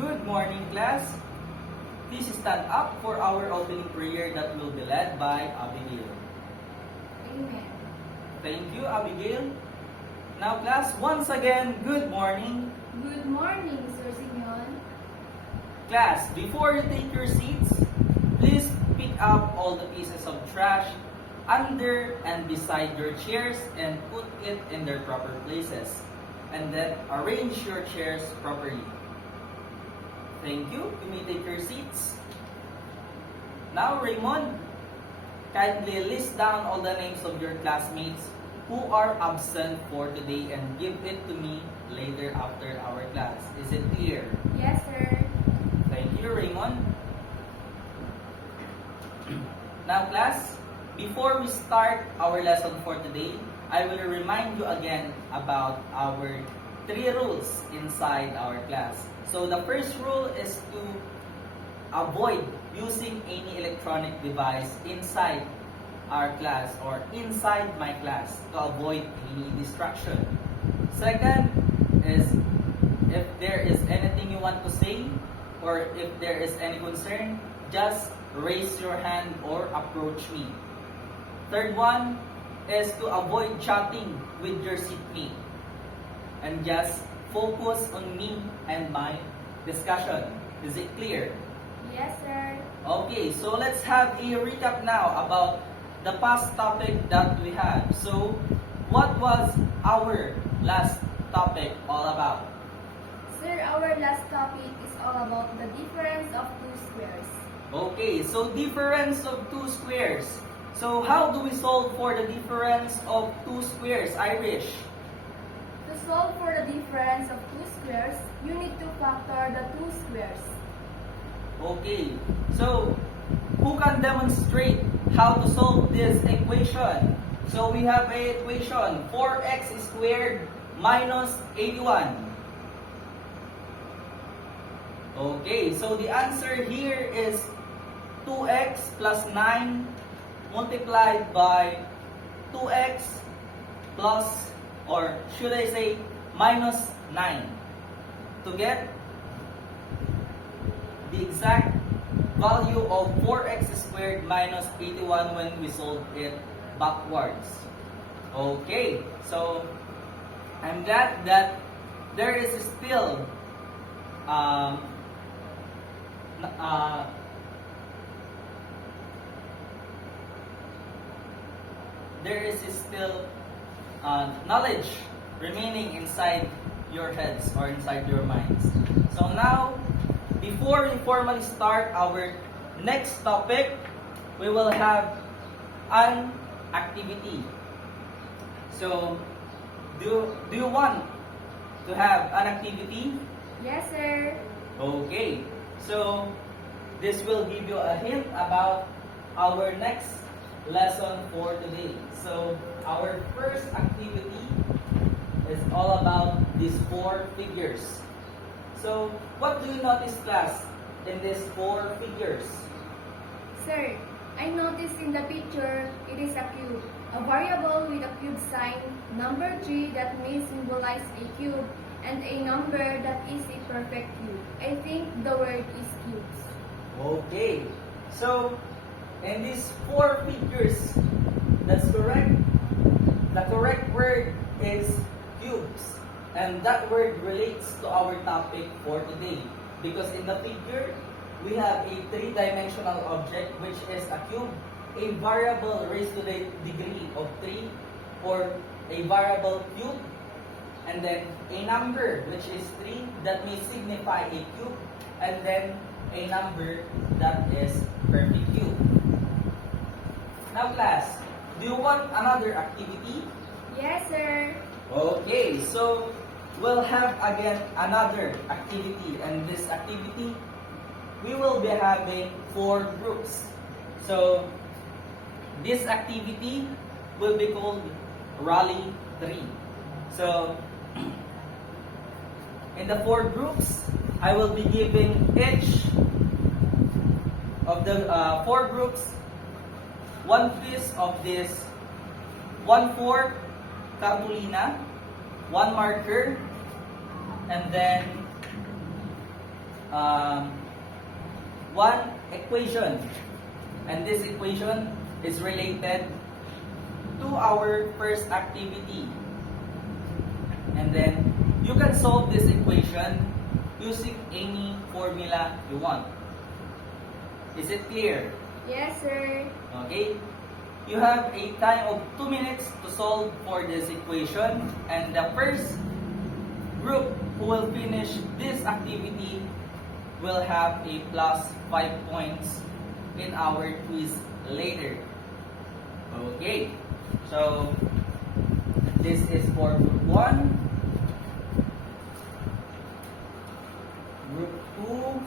Good morning, class. Please stand up for our opening prayer that will be led by Abigail. Amen. Thank you, Abigail. Now, class, once again, good morning. Good morning, Sir Simeon. Class, before you take your seats, please pick up all the pieces of trash under and beside your chairs and put it in their proper places. And then arrange your chairs properly. Thank you. You may take your seats. Now, Raymond, kindly list down all the names of your classmates who are absent for today and give it to me later after our class. Is it clear? Yes, sir. Thank you, Raymond. Now, class, before we start our lesson for today, I will remind you again about our 3 rules inside our class. So the first rule is to avoid using any electronic device inside our class or inside my class to avoid any distraction. Second is if there is anything you want to say or if there is any concern, just raise your hand or approach me. Third one is to avoid chatting with your seatmate and just focus on me and my discussion. Is it clear? Yes, sir. Okay, so let's have a recap now about the past topic that we had. So, what was our last topic all about? Sir, our last topic is all about the difference of two squares. Okay, so difference of 2 squares. So, how do we solve for the difference of 2 squares, Irish? To solve for the difference of two squares, you need to factor the two squares. Okay, so who can demonstrate how to solve this equation? So we have a equation 4x squared minus 81. Okay, so the answer here is 2x plus 9 multiplied by 2x plus, or should I say minus 9 to get the exact value of 4x squared minus 81 when we solve it backwards. Okay, so I'm glad that there is still knowledge remaining inside your heads or inside your minds. So now, before we formally start our next topic, we will have an activity. So, do you want to have an activity? Yes, sir. Okay. So, this will give you a hint about our next lesson for today. So, our first activity is all about these 4 figures. So, what do you notice, class, in these 4 figures? Sir, I noticed in the picture it is a cube, a variable with a cube sign, number 3 that may symbolize a cube, and a number that is a perfect cube. I think the word is cubes. Okay. So, in these 4 figures, that's correct. The correct word is cubes. And that word relates to our topic for today. Because in the figure, we have a 3-dimensional object which is a cube, a variable raised to the degree of 3 or a variable cube, and then a number which is 3 that may signify a cube, and then a number that is perfect cube. Now class, do you want another activity? Yes, sir. Okay, so we'll have again another activity, and this activity we will be having 4 groups. So this activity will be called Rally 3. So in the 4 groups, I will be giving each of the 4 groups 1 piece of this 1/4 cartolina, 1 marker, and then one equation, and this equation is related to our first activity. And then you can solve this equation using any formula you want. Is it clear? Yes, sir. Okay. You have a time of 2 minutes to solve for this equation, and the first group who will finish this activity will have a plus 5 points in our quiz later. Okay. So this is for group 1. Group 2.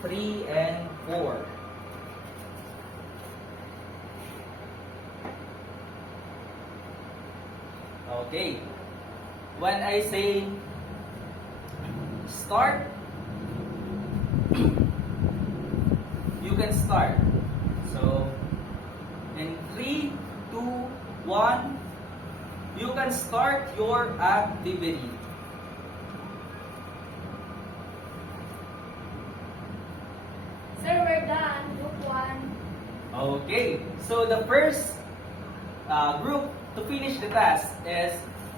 Three and 4. Okay. When I say start, you can start. So, in 3, 2, 1, you can start your activity. Sir, we're done. Group 1. Okay, so the first group to finish the task is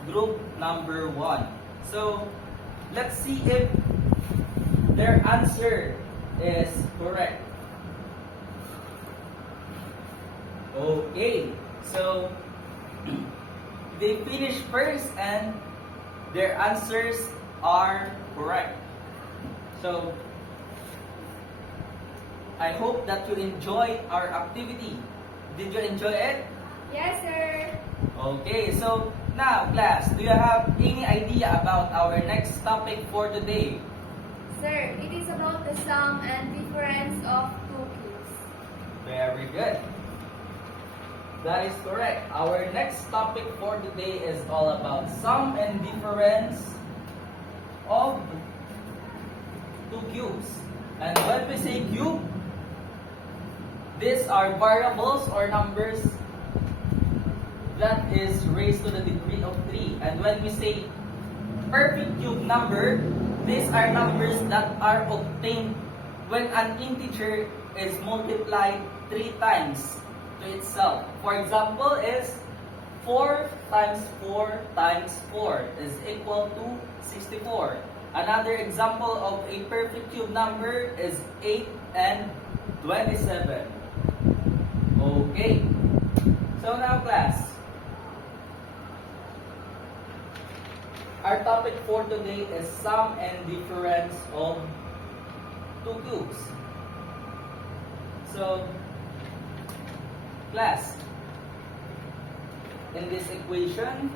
group number 1. So let's see if their answer is correct. Okay, so they finished first and their answers are correct. So I hope that you enjoy our activity. Did you enjoy it? Yes, sir. Okay, so now class, do you have any idea about our next topic for today? Sir, it is about the sum and difference of two cubes. Very good. That is correct. Our next topic for today is all about sum and difference of two cubes. And when we say cube, these are variables or numbers that is raised to the degree of 3. And when we say perfect cube number, these are numbers that are obtained when an integer is multiplied 3 times to itself. For example, is 4 times 4 times 4 is equal to 64. Another example of a perfect cube number is 8 and 27. Okay. So now class, our topic for today is sum and difference of two cubes. So class, in this equation,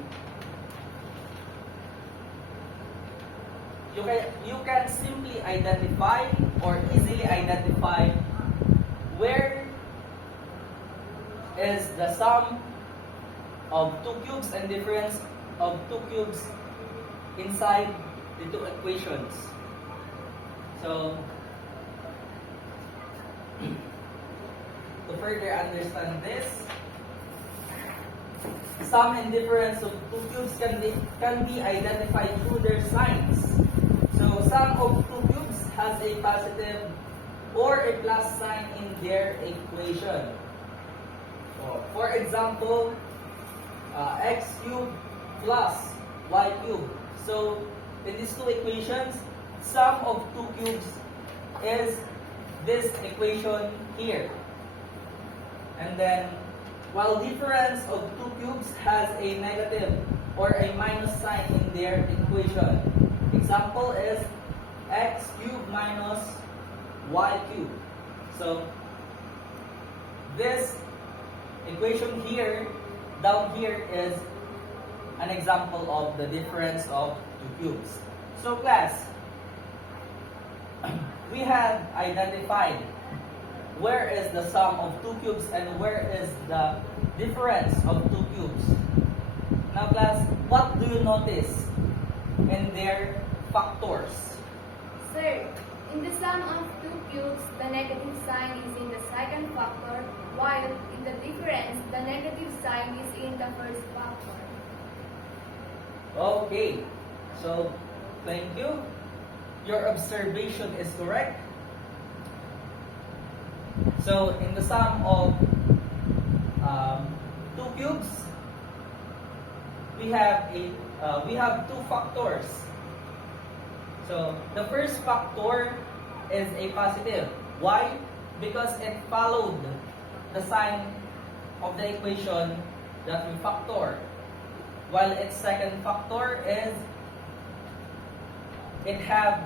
you can simply identify or easily identify where is the sum of two cubes and difference of two cubes inside the two equations. So to further understand this, sum and difference of two cubes can be identified through their signs. So sum of two cubes has a positive or a plus sign in their equation. For example, x cubed plus y cubed. So in these two equations, sum of two cubes is this equation here. And then, while difference of two cubes has a negative or a minus sign in their equation. Example is x cubed minus y cubed. So this equation here, down here, is an example of the difference of two cubes. So class, we have identified where is the sum of two cubes and where is the difference of two cubes. Now class, what do you notice in their factors? Sir, in the sum of two cubes, the negative sign is in the second factor, while in the difference, the negative sign is in the first factor. Okay, so thank you. Your observation is correct. So in the sum of two cubes, we have two factors. So the first factor is a positive. Why? Because it followed the sign of the equation that we factor. While its second factor is it have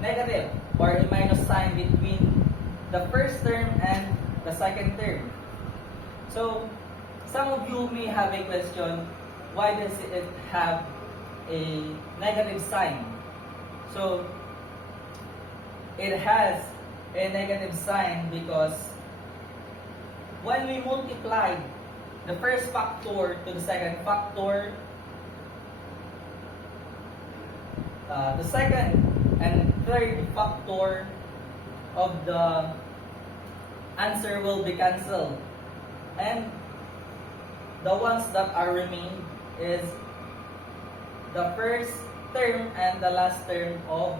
negative or a minus sign between the first term and the second term. So some of you may have a question, why does it have a negative sign? So it has a negative sign because when we multiply the first factor to the second factor, the second and third factor of the answer will be cancelled, and the ones that are remain is the first term and the last term of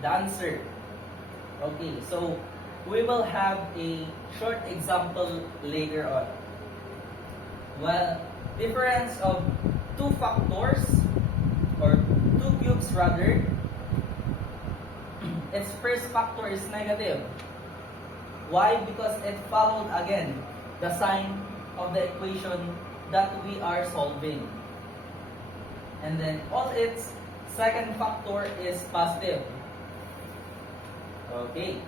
the answer. Okay, so we will have a short example later on. Well, difference of two factors or two cubes rather, its first factor is negative. Why? Because it followed again the sign of the equation that we are solving. And then all its second factor is positive. Okay.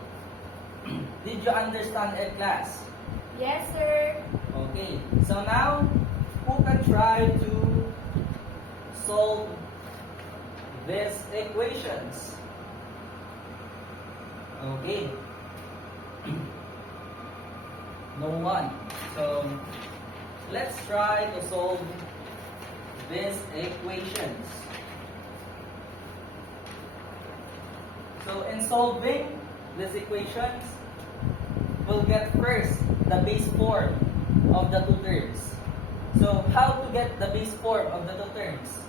Did you understand it, class? Yes, sir. Okay. So now, who can try to solve these equations? Okay. No one. So let's try to solve these equations. So in solving these equations, we'll get first the base form of the two terms. So how to get the base form of the two terms?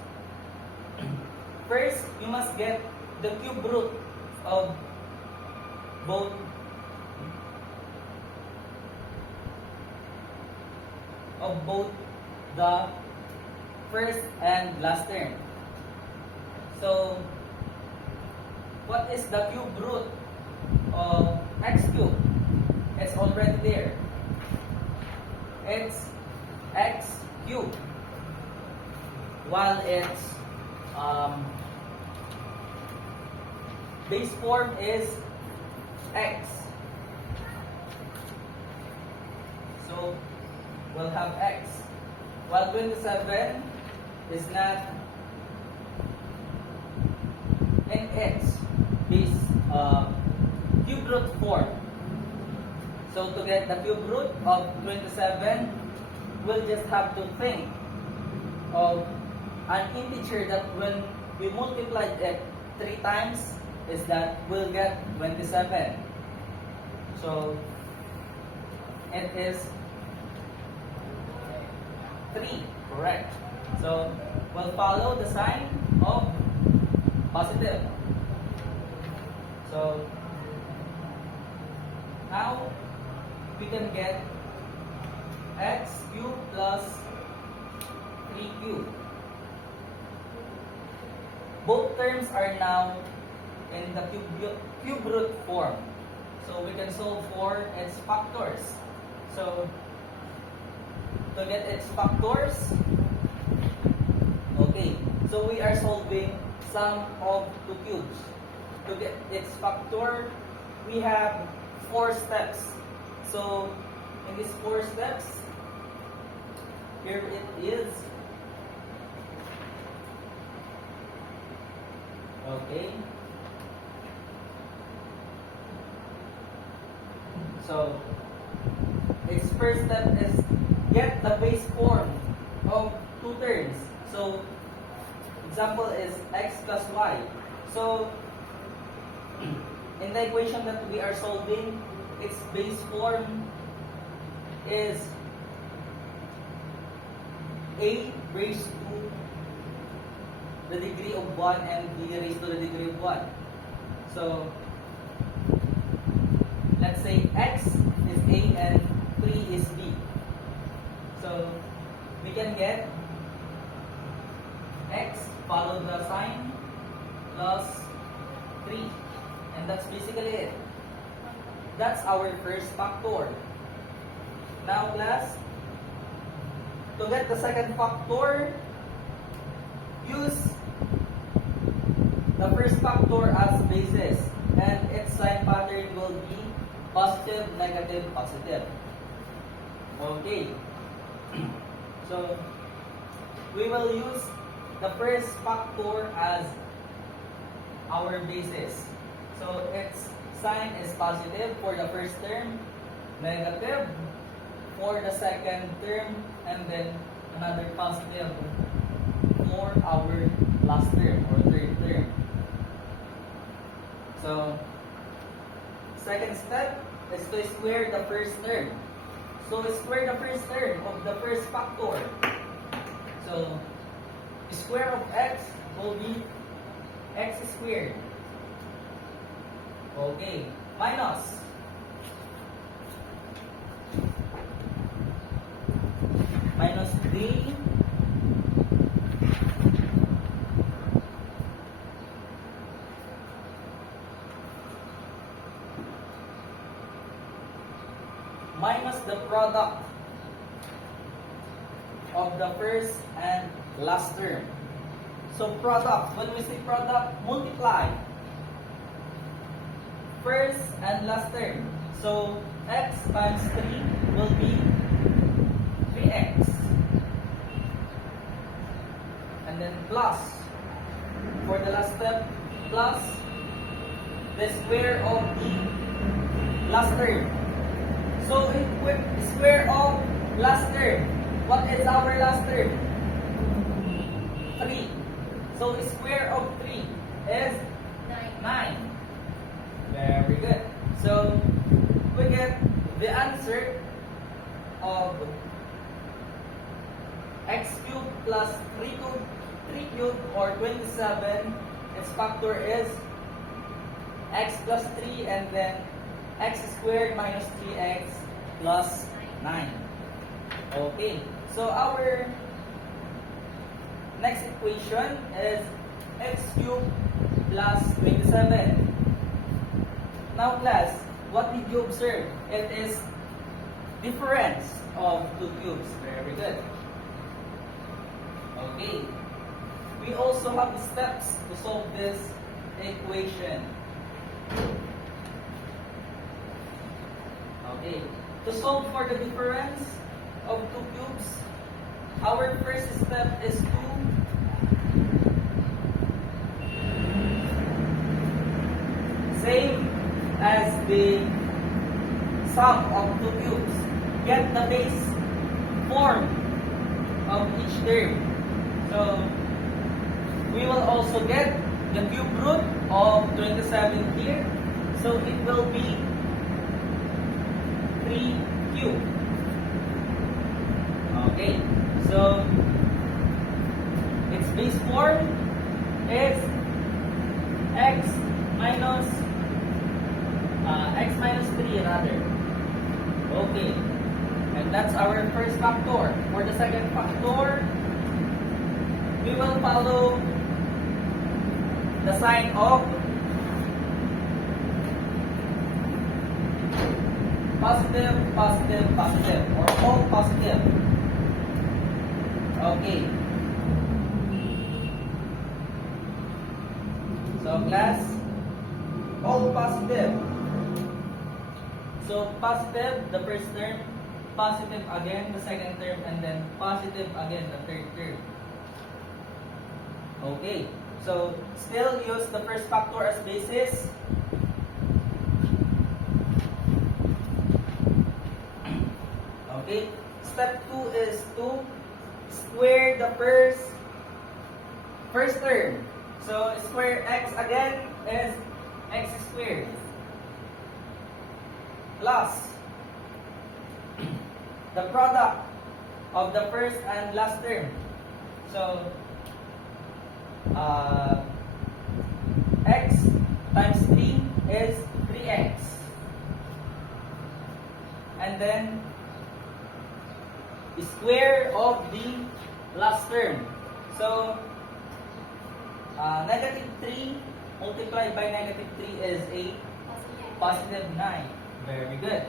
First, you must get the cube root of both the first and last term. So what is the cube root of x cube? It's already there. It's x cube. While its base form is x. So we'll have x. While 27 is not in its base cube root form. So to get the cube root of 27, we'll just have to think of an integer that when we multiply it 3 times is that we'll get 27. So it is 3, correct? So we'll follow the sign of positive. So now we can get x cubed plus 3 cubed. Both terms are now in the cube root form. So we can solve for its factors. So to get its factors, okay, so we are solving sum of two cubes. To get its factor, we have 4 steps. So in these 4 steps, here it is. Okay. So its first step is get the base form of two terms. So example is x plus y. So in the equation that we are solving, its base form is a raised to the degree of 1 and b raised to the degree of 1. So, let's say x is a and 3 is b. So, we can get x follow the sign plus 3. And that's basically it. That's our first factor. Now class, to get the second factor, use the first factor as basis. And its sign pattern will be positive, negative, positive. Okay. So, we will use the first factor as our basis. So, its sign is positive for the first term, negative for the second term, and then another positive for our last term or third term. So, second step is to square the first term. So, square the first term of the first factor. So, square of x will be x squared. Okay, minus d minus the product of the first and last term. So product, when we say product, multiply first and last term. So x times 3 will be 3x. And then plus, for the last step, plus the square of the last term. So square of last term. What is our last term? 3. So square of 3 is 9. Very good. So we get the answer of x cubed plus 3 cubed or 27. Its factor is x plus 3 and then x squared minus 3x plus 9. Okay. So our next equation is x cubed plus 27. Now class, what did you observe? It is difference of two cubes. Very good. Okay. We also have steps to solve this equation. Okay. To solve for the difference of two cubes, our first step is to same as the sum of two cubes. Get the base form of each term. So, we will also get the cube root of 27 here. So, it will be 3 cubed. Okay. So, its base form is x minus 3 rather. Okay. And that's our first factor. For the second factor, we will follow the sign of positive, positive, positive, or all positive. Okay. So class, all positive. So positive, the first term, positive again, the second term, and then positive again, the third term. Okay. So still use the first factor as basis. Okay. Step 2 is to square the first term. So square x again is x squared plus the product of the first and last term. So uh, x times 3 is 3x. And then square of the last term. So negative 3 multiplied by negative 3 is a positive 9. Very good.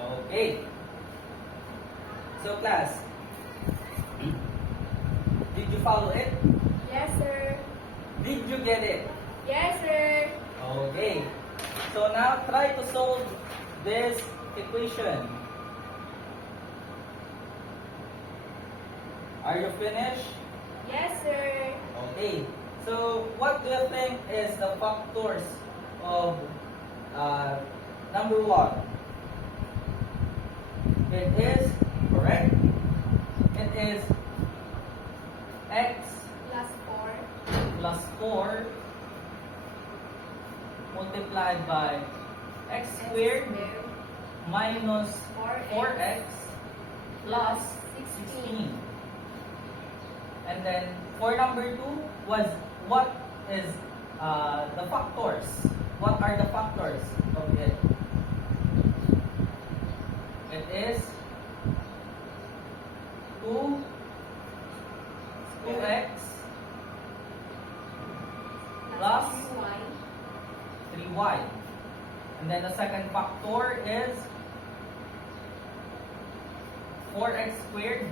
Okay. So class, did you follow it? Yes, sir. Did you get it? Yes, sir. Okay. So now try to solve this equation. Are you finished? Yes, sir. Okay. So what do you think is the factors of number 1? It is correct. It is x Plus 4. plus 4 multiplied by x squared minus 4x plus 16. And then for number 2 was what is the factors? What are the factors of it? It is 2x plus 3y. And then the second factor is 4x squared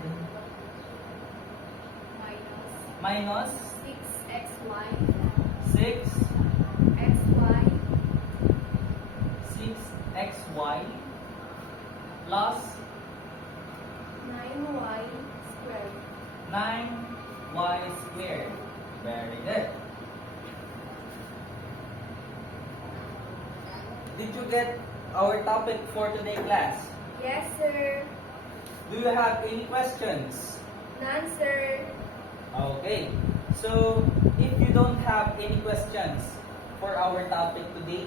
minus 6xy. 6xy plus 9y squared. 9y squared. Very good. Did you get our topic for today, class? Yes, sir. Do you have any questions? None, sir. Okay. So, if you don't have any questions for our topic today,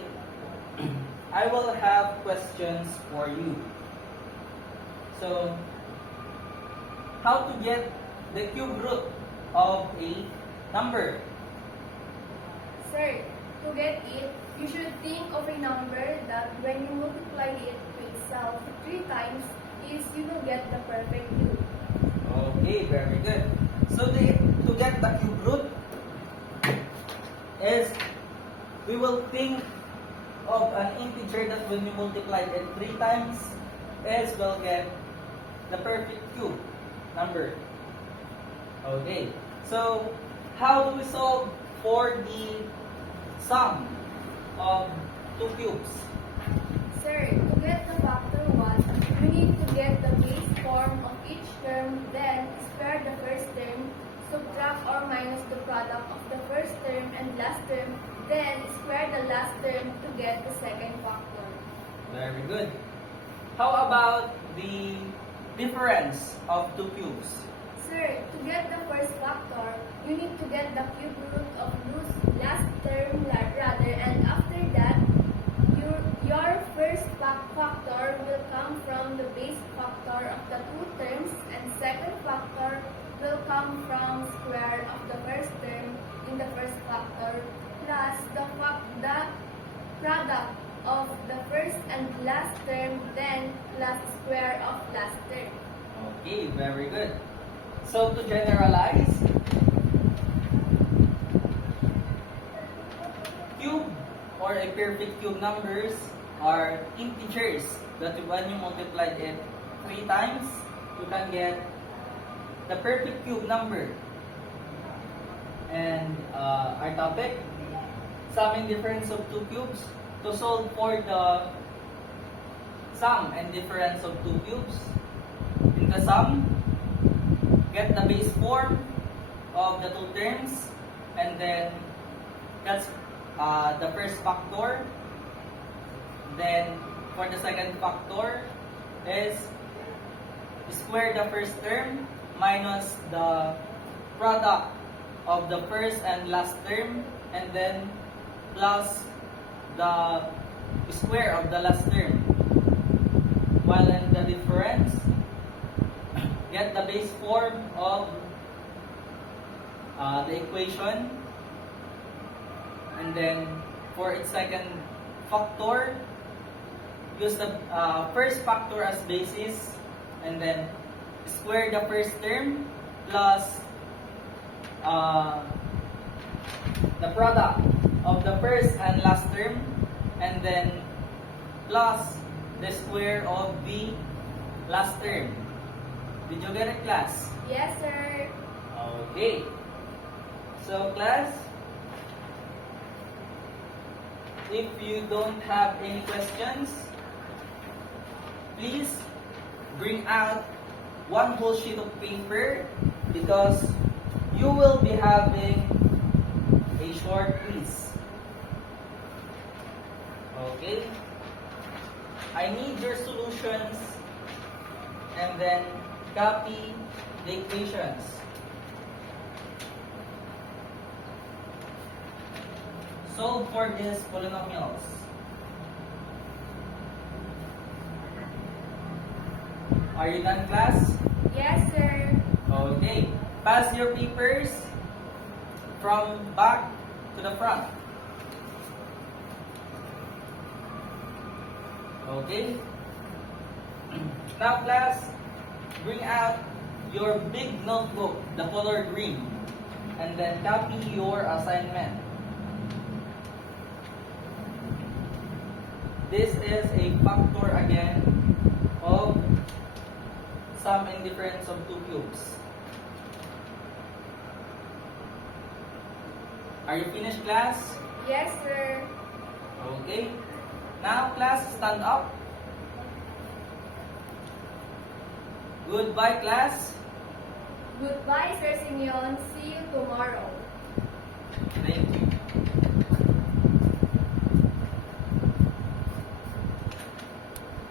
I will have questions for you. So, how to get the cube root of a number? Sir, to get it, you should think of a number that when you multiply it to itself 3 times, is you will get the perfect cube. Okay, very good. So, to get the cube root is we will think of an integer that when you multiply it 3 times is we'll get the perfect cube number. Okay. So, how do we solve for the sum of 2 cubes? Sir, to get the factor 1, you need to get the base form of each term, then square the first term, subtract or minus the product of the first term and last term, then square the last term to get the second factor. Very good. How about the difference of 2 cubes? Sir, to get the first factor, you need to get the cube root of last term rather, and after that, your first factor will come from the base factor of the 2 terms, and second factor will come from square of the first term in the first factor plus the product of the first and last term, then plus square of last term. Okay, very good. So to generalize, cube or a perfect cube numbers are integers that when you multiply it 3 times, you can get the perfect cube number. And our topic, summing difference of 2 cubes. To solve for the sum and difference of 2 cubes, in the sum, get the base form of the 2 terms, and then that's the first factor. Then for the second factor is square the first term minus the product of the first and last term, and then plus the square of the last term. While in the difference, get the base form of the equation, and then for its second factor, use the first factor as basis, and then square the first term plus the product of the first and last term, and then plus the square of the last term. Did you get it, class? Yes, sir. Okay. So, class, if you don't have any questions, please bring out one whole sheet of paper because you will be having a short quiz. Okay? I need your solutions and then copy the equations. Solve for these polynomials. Are you done, class? Yes, sir. Okay. Pass your papers from back to the front. Okay. Now, class, bring out your big notebook, the color green, and then copy your assignment. This is a factor again of sum and difference of two cubes. Are you finished, class? Yes, sir. Okay. Now, class, stand up. Goodbye, class. Goodbye, Sir Simeon. See you tomorrow. Thank you.